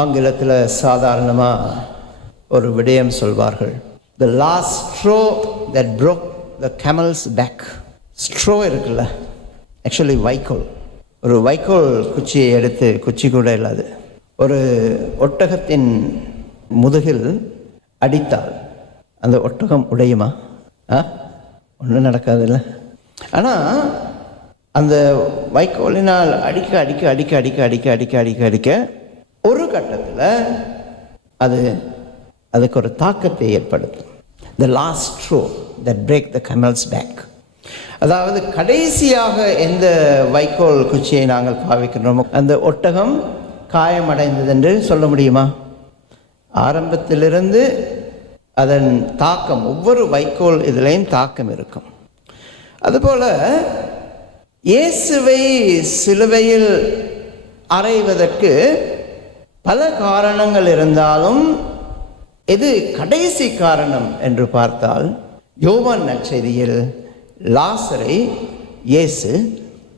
ஆங்கிலத்தில் சாதாரணமாக ஒரு விடயம் சொல்வார்கள், the last straw that broke the camel's back. straw இருக்குல்ல, ஆக்சுவலி வைக்கோல். ஒரு வைக்கோல் குச்சியை எடுத்து, குச்சி கூட இல்லாது, ஒரு ஒட்டகத்தின் முதுகில் அடித்தால் அந்த ஒட்டகம் உடையுமா? ஒன்றும் நடக்காதுல்ல. ஆனால் அந்த வைக்கோலினால் அடிக்க அடிக்க அடிக்க அடிக்க அடிக்க அடிக்க அடிக்க அடிக்க ஒரு கட்டத்தில் அதுக்கு ஒரு தாக்கத்தை ஏற்படுத்தும். the last straw that break the camel's back. அதாவது கடைசியாக எந்த வைக்கோல் குச்சியை நாங்கள் பாவிக்கிறோமோ அந்த ஒட்டகம் காயமடைந்தது என்று சொல்ல முடியுமா? ஆரம்பத்திலிருந்து அதன் தாக்கம், ஒவ்வொரு வைக்கோல் இதிலையும் தாக்கம் இருக்கும். அதுபோல் இயேசுவை சிலுவையில் அறைவதற்கு பல காரணங்கள் இருந்தாலும் எது கடைசி காரணம் என்று பார்த்தால், யோவான் நற்செய்தியில் லாசரை இயேசு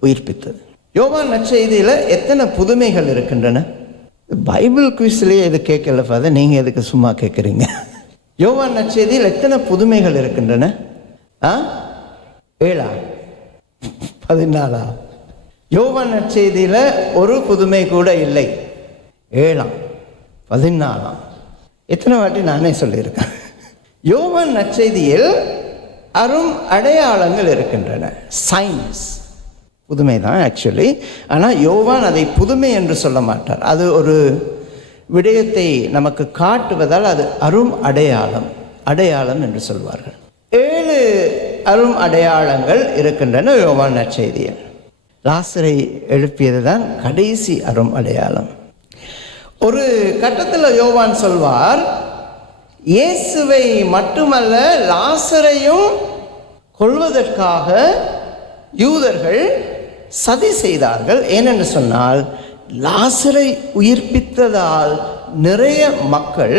உயிர்ப்பித்தது. யோவான் நற்செய்தியில் எத்தனை புதுமைகள் இருக்கின்றன? பைபிள் குவிஸ்லேயே இது கேட்கல ஃபாதர், நீங்கள் எதுக்கு சும்மா கேட்குறீங்க? யோவான் நற்செய்தியில் எத்தனை புதுமைகள் இருக்கின்றன? 7 14? யோவான் நற்செய்தியில் ஒரு புதுமை கூட இல்லை. 7 14? எத்தனை வாட்டி நானே சொல்லியிருக்கேன். யோவான் நற்செய்தியில் அரும் அடையாளங்கள் இருக்கின்றன. சயின்ஸ் புதுமை தான் ஆக்சுவலி. ஆனால் யோவான் அதை புதுமை என்று சொல்ல மாட்டார். அது ஒரு விடயத்தை நமக்கு காட்டுவதால் அது அரும் அடையாளம் என்று சொல்வார்கள். 7 அரும் அடையாளங்கள் இருக்கின்றன யோவான் நற்செய்தியில். லாசரை எழுப்பியது தான் கடைசி அரும் அடையாளம். ஒரு கட்டத்தில் யோவான் சொல்வார், இயேசுவை மட்டுமல்ல லாசரையும் கொல்வதற்காக யூதர்கள் சதி செய்தார்கள். ஏனென்று சொன்னால், லாசரை உயிர்ப்பித்ததால் நிறைய மக்கள்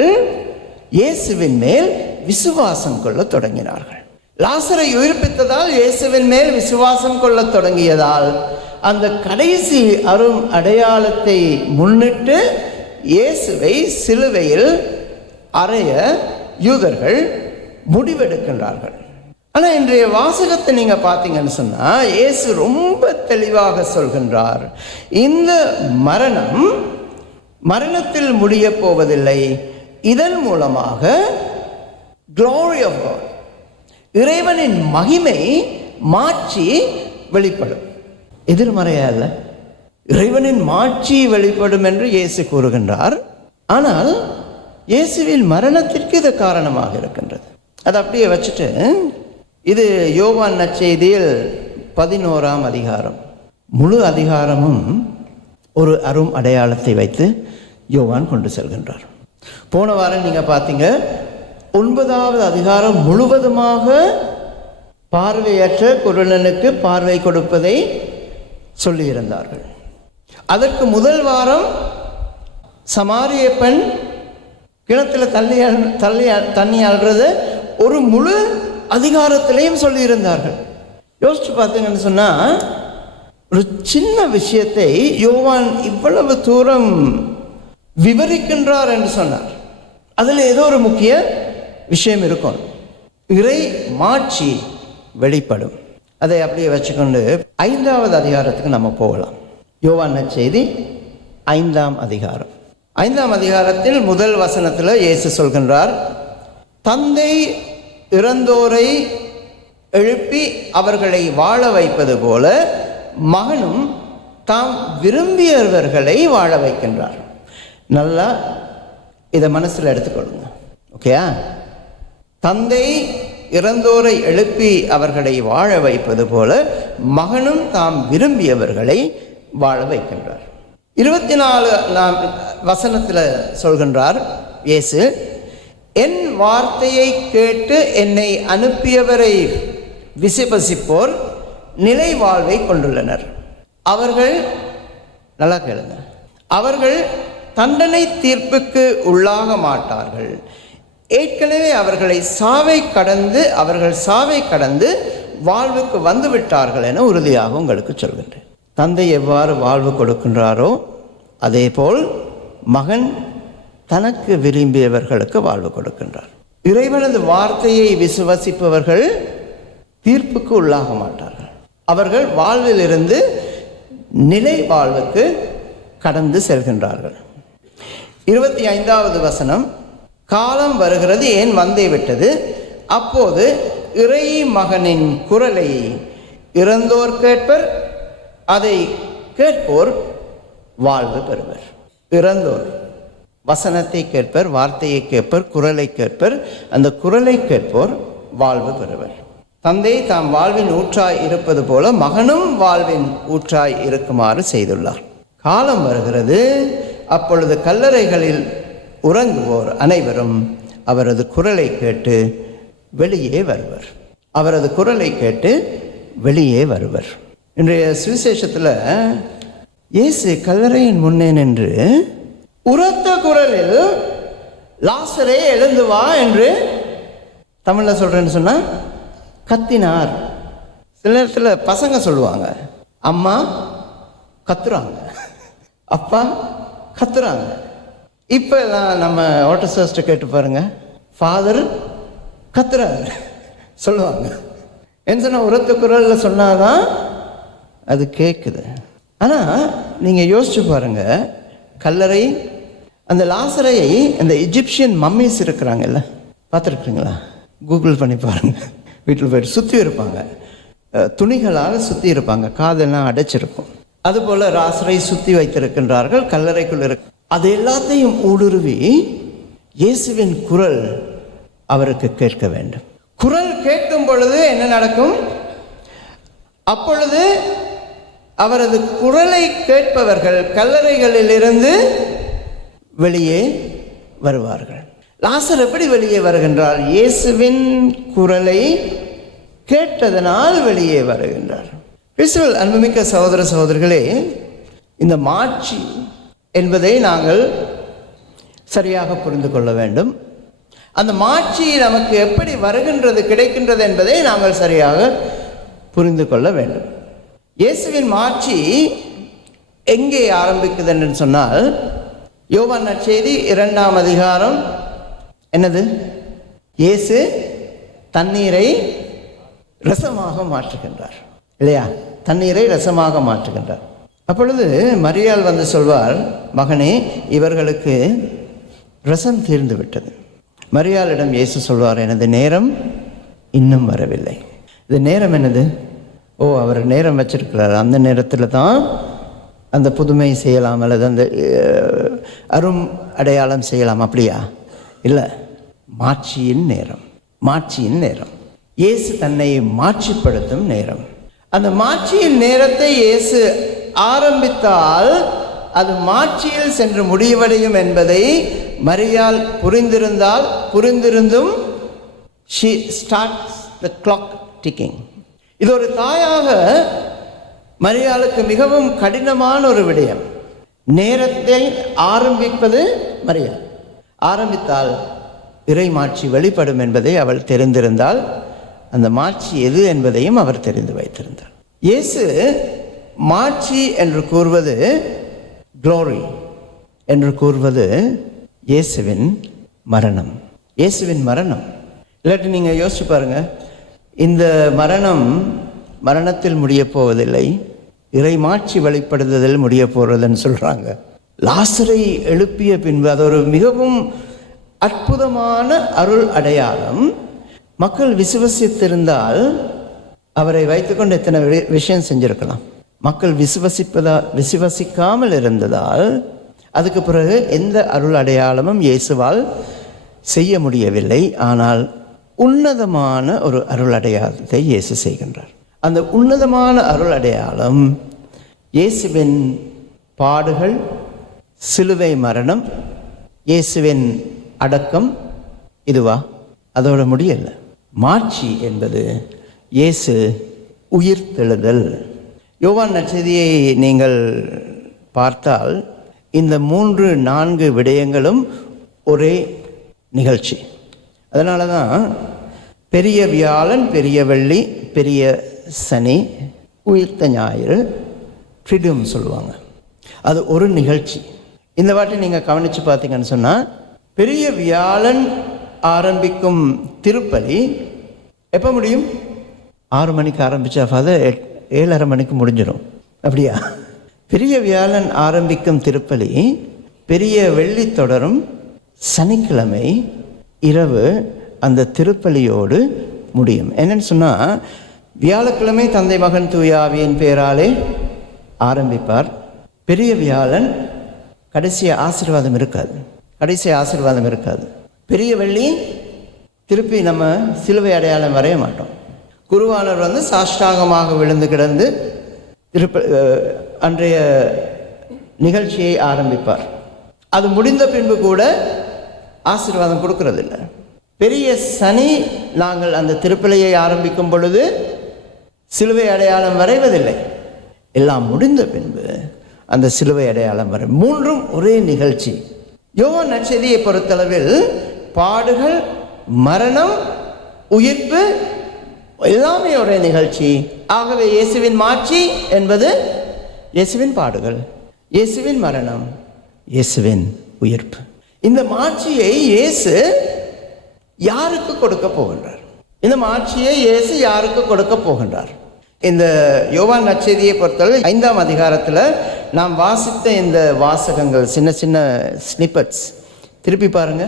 இயேசுவின் மேல் விசுவாசம் கொள்ள தொடங்கினார்கள். லாசரை உயிர்ப்பித்ததால் இயேசுவின் மேல் விசுவாசம் கொள்ள தொடங்கியதால் அந்த கடைசி அரும் அடையாளத்தை முன்னிட்டு இயேசுவை சிலுவையில் அறைய யூதர்கள் முடிவெடுக்கின்றார்கள். ஆனால் இன்றைய வாசகத்தை நீங்கள் பார்த்தீங்கன்னு சொன்னால், இயேசு ரொம்ப தெளிவாக சொல்கின்றார், இந்த மரணத்தில் முடிய போவதில்லை. இதன் மூலமாக glory of God, இறைவனின் மகிமை, மாட்சி வெளிப்படும். எதிர்மறையா இல்லை, இறைவனின் மாட்சி வெளிப்படும் என்று இயேசு கூறுகின்றார். ஆனால் இயேசுவின் மரணத்திற்கு இது காரணமாக இருக்கின்றது. அதை அப்படியே வச்சுட்டு, இது யோவான் நற்செய்தியில் 11ஆம் அதிகாரம். முழு அதிகாரமும் ஒரு அரும் அடையாளத்தை வைத்து யோவான் கொண்டு செல்கின்றார். போன வாரம் நீங்கள் பார்த்தீங்க, 9வது அதிகாரம் முழுவதுமாக பார்வையற்ற குருடனுக்கு பார்வை கொடுப்பதை சொல்லியிருந்தார்கள். அதற்கு முதல் வாரம் சமாரிய பெண் கிணத்துல தண்ணி அல்றது ஒரு முழு அதிகாரத்திலையும் சொல்லியிருந்தார்கள். யோசிச்சு பார்த்தீங்கன்னு சொன்னால், ஒரு சின்ன விஷயத்தை யோவான் இவ்வளவு தூரம் விவரிக்கின்றார் என்று சொன்னார். அதில் ஏதோ ஒரு முக்கிய விஷயம் இருக்கும். இறை மாட்சி வெளிப்படும். அதை அப்படியே வச்சுக்கொண்டு 5வது அதிகாரத்துக்கு நம்ம போகலாம். யோவான் நற்செய்தி 5ஆம் அதிகாரம். 5ஆம் அதிகாரத்தில் முதல் வசனத்தில் இயேசு சொல்கின்றார், தந்தை இறந்தோரை எழுப்பி அவர்களை வாழ வைப்பது போல மகனும் தாம் விரும்பியவர்களை வாழ வைக்கின்றார். நல்லா இதை மனசில் எடுத்துக்கொள்ளுங்க. ஓகேயா? தந்தை இறந்தோரை எழுப்பி அவர்களை வாழ வைப்பது போல மகனும் தாம் விரும்பியவர்களை வாழ வைக்கின்றார். 24 வசனத்தில் சொல்கின்றார் இயேசு, என் வார்த்தையை கேட்டு என்னை அனுப்பியவரை விசுவசிப்போர் நிலை வாழ்வை கொண்டுள்ளனர். அவர்கள், நல்லா கேளுங்க, அவர்கள் தண்டனை தீர்ப்புக்கு உள்ளாக மாட்டார்கள். ஏற்கனவே அவர்கள் சாவை கடந்து வாழ்வுக்கு வந்து விட்டார்கள் என உறுதியாக உங்களுக்கு சொல்கின்றேன். தந்தை எவ்வாறு வாழ்வு கொடுக்கின்றாரோ அதே போல் மகன் தனக்கு விரும்பியவர்களுக்கு வாழ்வு கொடுக்கின்றார். இறைவனது வார்த்தையை விசுவசிப்பவர்கள் தீர்ப்புக்கு உள்ளாக மாட்டார்கள். அவர்கள் வாழ்விலிருந்து நிலை வாழ்வுக்கு கடந்து செல்கின்றார்கள். 25வது வசனம், காலம் வருகிறது, ஏன் வந்தே விட்டது, அப்போது இறை மகனின் குரலை இறந்தோர் கேட்பர், அதை கேட்போர் வாழ்வு பெறுவர். இறந்தோர் வசனத்தை கேட்பர், வார்த்தையை கேட்பர், குரலை கேட்பர். அந்த குரலை கேட்போர் வாழ்வு பெறுவர். தந்தை தாம் வாழ்வின் ஊற்றாய் இருப்பது போல மகனும் வாழ்வின் ஊற்றாய் இருக்குமாறு செய்துள்ளார். காலம் வருகிறது, அப்பொழுது கல்லறைகளில் உறங்குவோர் அனைவரும் அவரது குரலை கேட்டு வெளியே வருவர். அவரது குரலை கேட்டு வெளியே வருவர். இன்றைய சுவிசேஷத்தில் இயேசு கல்லறையின் முன்னே நின்று உரத்த குரலில் லாசரே எழுந்து வா என்று தமிழில் சொல்கிறேன்னு சொன்னால் கத்தினார். சில நேரத்தில் பசங்க சொல்லுவாங்க, அம்மா கத்துறாங்க, அப்பா கத்துறாங்க. இப்போ எல்லாம் நம்ம வாட்டர் சோர்ஸ்ட்டை கேட்டு பாருங்க, ஃபாதர் கத்துறாரு சொல்லுவாங்க. என்ன சொன்னால் உரத்த குரலில் சொன்னாதான் அது கேட்குது. ஆனால் நீங்கள் யோசிச்சு பாருங்க, கல்லறை, அந்த லாசரையை அந்த எஜிப்சியன் மம்மிஸ் இருக்கிறாங்கல்ல, பார்த்துருக்குறீங்களா? கூகுள் பண்ணி பாருங்கள். வீட்டில் போய்ட்டு சுற்றி இருப்பாங்க, துணிகளால் சுற்றி இருப்பாங்க, காதெல்லாம் அடைச்சிருக்கும். அதுபோல் லாசரை சுற்றி வைத்திருக்கின்றார்கள் கல்லறைக்குள் இருக்கு. அது எல்லாத்தையும் ஊடுருவி இயேசுவின் குரல் அவருக்கு கேட்க வேண்டும். குரல் கேட்கும் பொழுது என்ன நடக்கும்? அப்பொழுது அவரது குரலை கேட்பவர்கள் கல்லறைகளிலிருந்து வெளியே வருவார்கள். லாசர் எப்படி வெளியே வருகின்றார்? இயேசுவின் குரலை கேட்டதனால் வெளியே வருகின்றார். கிறிஸ்துவில் அன்புமிக்க சகோதர சகோதரிகளே, இந்த மாட்சி என்பதை நாங்கள் சரியாக புரிந்து கொள்ள வேண்டும். அந்த மாட்சி நமக்கு எப்படி வருகின்றது, கிடைக்கின்றது என்பதை நாங்கள் சரியாக புரிந்து கொள்ள வேண்டும். இயேசுவின் மாட்சி எங்கே ஆரம்பிக்குது என்று சொன்னால், யோவான் நற்செய்தி 2ஆம் அதிகாரம் என்னது? இயேசு தண்ணீரை ரசமாக மாற்றுகின்றார் இல்லையா? தண்ணீரை ரசமாக மாற்றுகின்றார். அப்பொழுது மரியாள் வந்து சொல்வார், மகனே, இவர்களுக்கு ரசம் தீர்ந்து விட்டது. மரியாளிடம் இயேசு சொல்வார், எனது நேரம் இன்னும் வரவில்லை. இது நேரம் என்னது? ஓ, அவர் நேரம் வச்சிருக்கிறார், அந்த நேரத்தில் தான் அந்த புதுமை செய்யலாம் அல்லது அந்த அரும் அடையாளம் செய்யலாம், அப்படியா? இல்லை, மாட்சியின் நேரம். மாட்சியின் நேரம், இயேசு தன்னை மாட்சிப்படுத்தும் நேரம். அந்த மாட்சியின் நேரத்தை இயேசு ஆரம்பித்தால் அது மாட்சியில் சென்று முடிவடையும் என்பதை மரியாள் புரிந்திருந்தும் she starts the clock ticking. இது ஒரு தாயாக மரியாளுக்கு மிகவும் கடினமான ஒரு விடயம். நேரத்தை ஆரம்பிப்பது மரியாள். ஆரம்பித்தால் இறை மாட்சி வெளிப்படும் என்பதை அவள் தெரிந்திருந்தால், அந்த மாட்சி எது என்பதையும் அவர் தெரிந்து வைத்திருந்தார். இயேசு மாட்சி என்று கூறுவது, க்ளோரி என்று கூறுவது இயேசுவின் மரணம். இயேசுவின் மரணம். இல்லாட்டி நீங்கள் யோசிச்சு பாருங்க, இந்த மரணத்தில் முடிய போவதில்லை, இறை மாட்சி வெளிப்படுத்துதல் முடிய போகிறதுன்னு சொல்கிறாங்க. லாசரை எழுப்பிய பின்பு அது ஒரு மிகவும் அற்புதமான அருள் அடையாளம். மக்கள் விசுவசித்திருந்தால் அவரை வைத்துக்கொண்டு எத்தனை விஷயம் செஞ்சிருக்கலாம். மக்கள் விசுவசிக்காமல் இருந்ததால் அதுக்கு பிறகு எந்த அருள் அடையாளமும் இயேசுவால் செய்ய முடியவில்லை. ஆனால் உன்னதமான ஒரு அருள் அடையாளத்தை இயேசு செய்கின்றார். அந்த உன்னதமான அருள் அடையாளம் இயேசுவின் பாடுகள், சிலுவை மரணம், இயேசுவின் அடக்கம். இதுவா? அதோட முடியல. மாட்சி என்பது இயேசு உயிர்த்தெழுதல். யோவான் நற்செய்தியை நீங்கள் பார்த்தால் இந்த 3-4 விடயங்களும் ஒரே நிகழ்ச்சி. அதனால தான் பெரிய வியாழன், பெரிய வெள்ளி, பெரிய சனி, உயிர்த்த ஞாயிறு, ட்ரிடியம் சொல்லுவாங்க. அது ஒரு நிகழ்ச்சி. இந்த வாட்டி நீங்கள் கவனித்து பார்த்தீங்கன்னு சொன்னால் பெரிய வியாழன் ஆரம்பிக்கும் திருப்பலி எப்போ முடியும்? 6 மணிக்கு ஆரம்பித்தா ஃபாதர் 7:30 மணிக்கு முடிஞ்சிடும். அப்படியா? பெரிய வியாழன் ஆரம்பிக்கும் திருப்பலி பெரிய வெள்ளி தொடரும் சனிக்கிழமை இரவு அந்த திருப்பலியோடு முடியும். என்னன்னு சொன்னால், வியாழக்கிழமை தந்தை மகன் தூய ஆவியின் பேராலே ஆரம்பிப்பார். பெரிய வியாழன் கடைசி ஆசீர்வாதம் இருக்காது. பெரிய வெள்ளி திருப்பி நம்ம சிலுவை அடையாளம் வரைய மாட்டோம். குருவானவர் சாஷ்டாங்கமாக விழுந்து கிடந்து அன்றைய நிகழ்ச்சியை ஆரம்பிப்பார். அது முடிந்த பின்பு கூட ஆசீர்வாதம் கொடுக்கறதில்லை. பெரிய சனி நாங்கள் அந்த திருப்பலியை ஆரம்பிக்கும் பொழுது சிலுவை அடையாளம் வரைவதில்லை. எல்லாம் முடிந்த பின்பு அந்த சிலுவை அடையாளம் வரை. மூன்றும் ஒரே நிகழ்ச்சி. யோவான் நற்செய்தியை பொறுத்தளவில் பாடுகள், மரணம், உயிர்ப்பு எல்லாமே ஒரே நிகழ்ச்சி. ஆகவே இயேசுவின் மாட்சி என்பது இயேசுவின் பாடுகள், இயேசுவின் மரணம், இயேசுவின் உயிர்ப்பு. இந்த மாட்சியை இயேசு யாருக்கு கொடுக்க போகின்றார்? இந்த மாட்சியை இயேசு யாருக்கு கொடுக்க போகின்றார்? இந்த யோவான் நற்செய்தியை பொறுத்தவரை 5ஆம் அதிகாரத்தில் நாம் வாசித்த இந்த வாசகங்கள், சின்ன சின்ன ஸ்னிப்பட்ஸ் திருப்பி பாருங்க.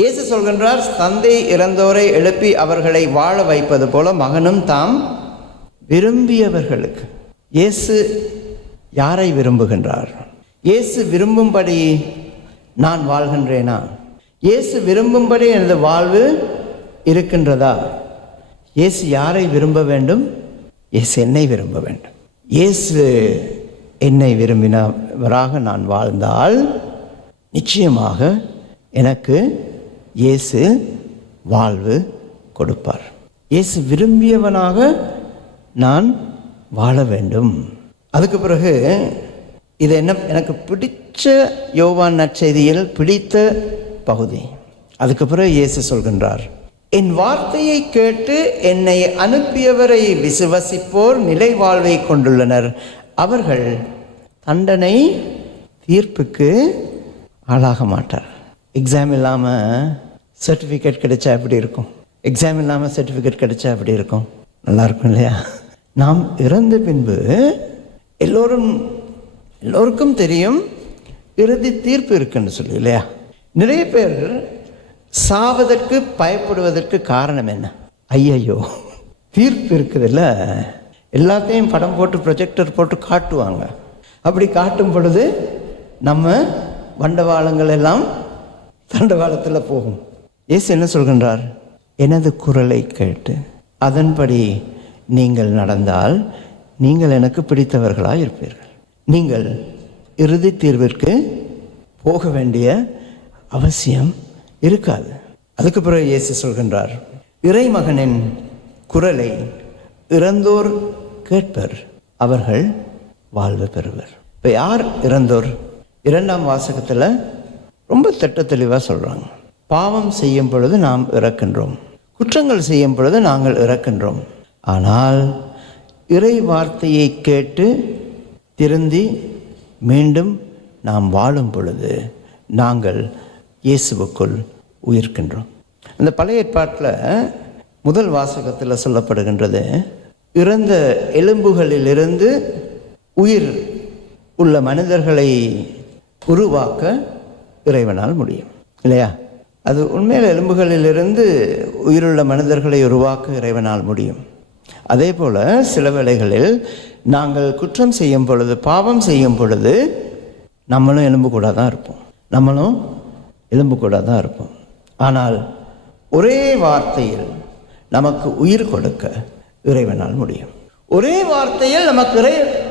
இயேசு சொல்கின்றார், தந்தை இறந்தோரை எழுப்பி அவர்களை வாழ வைப்பது போல மகனும் தாம் விரும்பியவர்களுக்கு. இயேசு யாரை விரும்புகின்றார்? இயேசு விரும்பும்படி நான் வாழ்கின்றேனா? இயேசு விரும்பும்படி எனது வாழ்வு இருக்கின்றதா? இயேசு யாரை விரும்ப வேண்டும்? இயேசு என்னை விரும்ப வேண்டும். இயேசு என்னை விரும்பினவராக நான் வாழ்ந்தால் நிச்சயமாக எனக்கு இயேசு வாழ்வு கொடுப்பார். இயேசு விரும்பியவனாக நான் வாழ வேண்டும். அதுக்கு பிறகு இது எனக்கு பிடிச்ச யோவான் நற்செய்தியில் பிடித்த பகுதி. அதுக்கு பிறகு இயேசு சொல்கின்றார், என் வார்த்தையை கேட்டு என்னை அனுப்பியவரை விசுவசிப்போர் நிலை வாழ்வை கொண்டுள்ளனர். அவர்கள் தண்டனை தீர்ப்புக்கு ஆளாக மாட்டார். எக்ஸாம் இல்லாமல் சர்டிஃபிகேட் கிடைச்சா எப்படி இருக்கும்? எக்ஸாம் இல்லாமல் சர்டிஃபிகேட் கிடைச்சா எப்படி இருக்கும்? நல்லா இருக்கும் இல்லையா? நாம் இறந்த பின்பு எல்லோருக்கும் தெரியும் இறுதி தீர்ப்பு இருக்குன்னு சொல்லி இல்லையா? நிறைய பேர் சாவதற்கு பயப்படுவதற்கு காரணம் என்ன? ஐயையோ தீர்ப்பு இருக்குதுல்ல, எல்லாத்தையும் படம் போட்டு ப்ரொஜெக்டர் போட்டு காட்டுவாங்க. அப்படி காட்டும் பொழுது நம்ம வண்டவாளங்கள் எல்லாம் தண்டவாளத்தில் போகும். இயேசு என்ன சொல்கின்றார்? எனது குரலை கேட்டு அதன்படி நீங்கள் நடந்தால் நீங்கள் எனக்கு பிடித்தவர்களாக இருப்பீர்கள். நீங்கள் இறுதி தீர்விற்கு போக வேண்டிய அவசியம் இருக்காது. அதுக்கு பிறகு இயேசு சொல்கின்றார், இறைமகனின் குரலை இறந்தோர் கேட்பர், அவர்கள் வாழ்வு பெறுவர். இப்போ யார் இறந்தோர்? 2ஆம் வாசகத்தில் ரொம்ப திட்ட தெளிவாக சொல்கிறாங்க. பாவம் செய்யும் பொழுது நாம் இறக்கின்றோம், குற்றங்கள் செய்யும் பொழுது நாங்கள் இறக்கின்றோம். ஆனால் இறை வார்த்தையை கேட்டு திருந்தி மீண்டும் நாம் வாழும் பொழுது நாங்கள் இயேசுவுக்குள் உயிர்க்கின்றோம். அந்த பழைய ஏற்பாட்டில் முதல் வாசகத்தில் சொல்லப்படுகின்றது, இறந்த எலும்புகளிலிருந்து உயிர் உள்ள மனிதர்களை உருவாக்க இறைவனால் முடியும் இல்லையா? அது உண்மையில் எலும்புகளிலிருந்து உயிருள்ள மனிதர்களை உருவாக்க இறைவனால் முடியும். அதே போல் சில வேளைகளில் நாங்கள் குற்றம் செய்யும் பொழுது, பாவம் செய்யும் பொழுது நம்மளும் எலும்பு கூட தான் இருப்போம். ஆனால் ஒரே வார்த்தையில் நமக்கு உயிர் கொடுக்க இறைவனால் முடியும். ஒரே வார்த்தையில் நமக்கு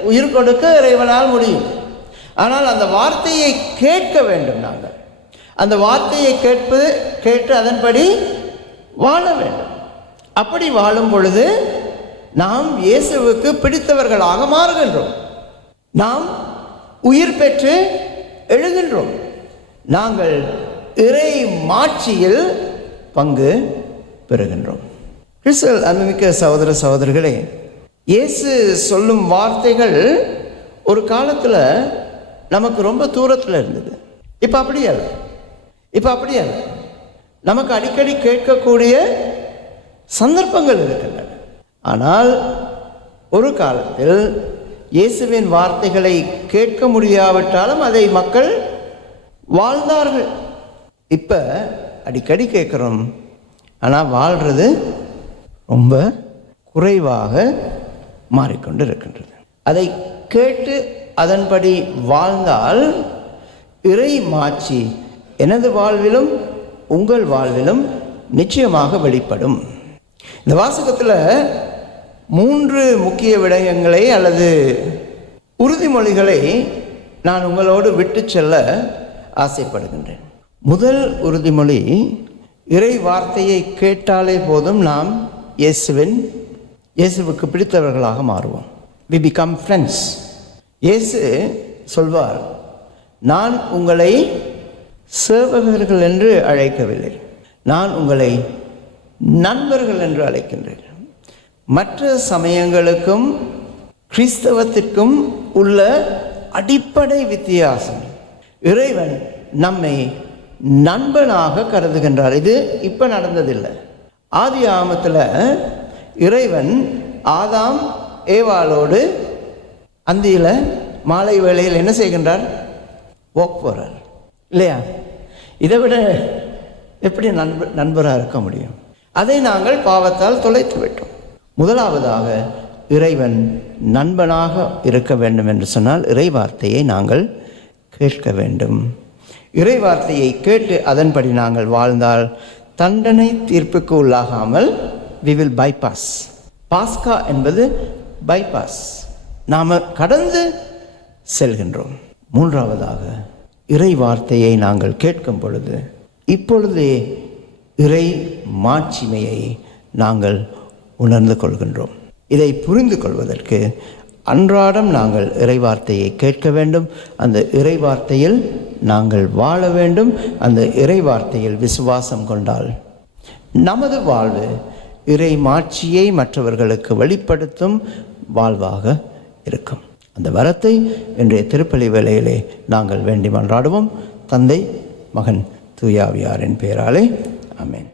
உயிர் கொடுக்க இறைவனால் முடியும். ஆனால் அந்த வார்த்தையை கேட்க வேண்டும். நாங்கள் அந்த வார்த்தையை கேட்டு அதன்படி வாழ வேண்டும். அப்படி வாழும் பொழுது நாம் இயேசுவுக்கு பிடித்தவர்களாக மாறுகின்றோம். நாம் உயிர் பெற்று எழுகின்றோம். நாங்கள் இறை மாட்சியில் பங்கு பெறுகின்றோம். கிறிஸ்துவில் அன்புமிக்க சகோதர சகோதரிகளே, இயேசு சொல்லும் வார்த்தைகள் ஒரு காலத்தில் நமக்கு ரொம்ப தூரத்தில் இருந்தது. இப்போ அப்படி அல்ல. இப்போ அப்படியே நமக்கு அடிக்கடி கேட்கக்கூடிய சந்தர்ப்பங்கள் இருக்கின்றன. ஆனால் ஒரு காலத்தில் இயேசுவின் வார்த்தைகளை கேட்க முடியாவிட்டாலும் அதை மக்கள் வாழ்ந்தார்கள். இப்போ அடிக்கடி கேட்குறோம், ஆனால் வாழ்கிறது ரொம்ப குறைவாக மாறிக்கொண்டு இருக்கின்றது. அதை கேட்டு அதன்படி வாழ்ந்தால் இறை மாட்சி எனது வாழ்விலும் உங்கள் வாழ்விலும் நிச்சயமாக வெளிப்படும். இந்த வாசகத்தில் 3 முக்கிய விடயங்களை அல்லது உறுதிமொழிகளை நான் உங்களோடு விட்டு செல்ல ஆசைப்படுகின்றேன். முதல் உறுதிமொழி, இறை வார்த்தையை கேட்டாலே போதும் நாம் இயேசுவுக்கு பிடித்தவர்களாக மாறுவோம். we become friends. இயேசு சொல்வார், நான் உங்களை சேவகர்கள் என்று அழைக்கவில்லை, நான் உங்களை நண்பர்கள் என்று அழைக்கின்றேன். மற்ற சமயங்களுக்கும் கிறிஸ்தவத்திற்கும் உள்ள அடிப்படை வித்தியாசம், இறைவன் நம்மை நண்பனாக கருதுகின்றார். இது இப்போ நடந்ததில்லை. ஆதி ஆமத்தில் இறைவன் ஆதாம் ஏவாளோடு அந்தியில் மாலை வேளையில் என்ன செய்கின்றார்? வாக் போகிறார் இல்லையா? இதை விட எப்படி நண்பராக இருக்க முடியும்? அதை நாங்கள் பாவத்தால் தொலைத்து விட்டோம். முதலாவதாக இறைவன் நண்பனாக இருக்க வேண்டும் என்று சொன்னால் இறை வார்த்தையை நாங்கள் கேட்க வேண்டும். இறை வார்த்தையை கேட்டு அதன்படி நாங்கள் வாழ்ந்தால் தண்டனை தீர்ப்புக்கு உள்ளாகாமல் we will bypass. பாஸ்கா என்பது பைபாஸ், நாம் கடந்து செல்கின்றோம். மூன்றாவதாக இறை வார்த்தையை நாங்கள் கேட்கும் பொழுது இப்பொழுதே இறை மாட்சிமையை நாங்கள் உணர்ந்து கொள்கின்றோம். இதை புரிந்து கொள்வதற்கு அன்றாடம் நாங்கள் இறை வார்த்தையை கேட்க வேண்டும், அந்த இறை வார்த்தையில் நாங்கள் வாழ வேண்டும். அந்த இறை வார்த்தையில் விசுவாசம் கொண்டால் நமது வாழ்வு இறை மாட்சியை மற்றவர்களுக்கு வெளிப்படுத்தும் வாழ்வாக இருக்கும். அந்த வரத்தை இன்றைய திருப்பலி வேளையிலே நாங்கள் வேண்டி மன்றாடுவோம். தந்தை, மகன், தூய ஆவியாரின் பெயராலே ஆமென்.